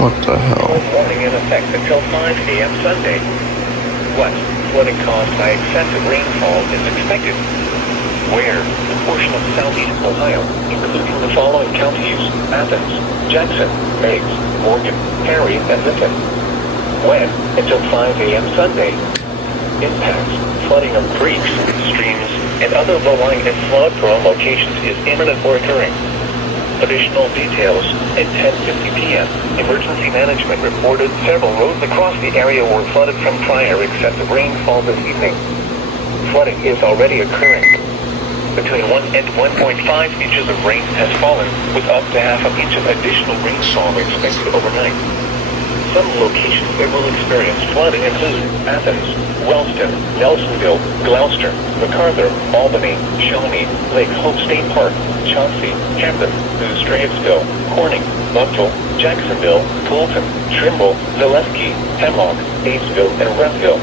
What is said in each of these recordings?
What the hell? Warning in effect until 5 p.m. Sunday. What? Flooding caused by excessive rainfall is expected. Where? A portion of southeast Ohio, including the following counties: Athens, Jackson, Meigs, Morgan, Perry, and Lincoln. When? Until 5 a.m. Sunday. Impacts: flooding of creeks, streams, and other low-lying and flood-prone locations is imminent or occurring. Additional details: at 10:50 p.m., emergency management reported several roads across the area were flooded from prior excessive rainfall this evening. Flooding is already occurring. Between 1 and 1.5 inches of rain has fallen, with up to half an inch of additional rainfall expected overnight. Some locations that will experience flooding include Athens, Wellston, Nelsonville, Gloucester, MacArthur, Albany, Shawnee, Lake Hope State Park, Chauncey, Hampton, New Straitsville, Corning, Buckville, Jacksonville, Fulton, Trimble, Zaleski, Hemlock, Batesville, and Renville.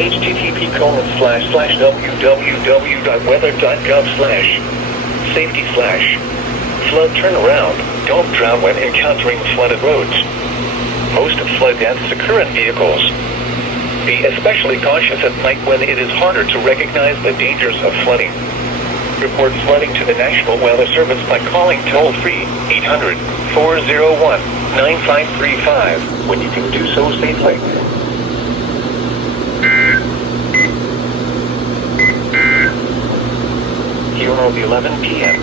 http://www.weather.gov/safety/flood turnaround. Don't drown when encountering flooded roads. Most flood deaths occur in vehicles. Be especially cautious at night when it is harder to recognize the dangers of flooding. Report flooding to the National Weather Service by calling toll-free 800-401-9535 when you can do so safely. Here are the 11 p.m.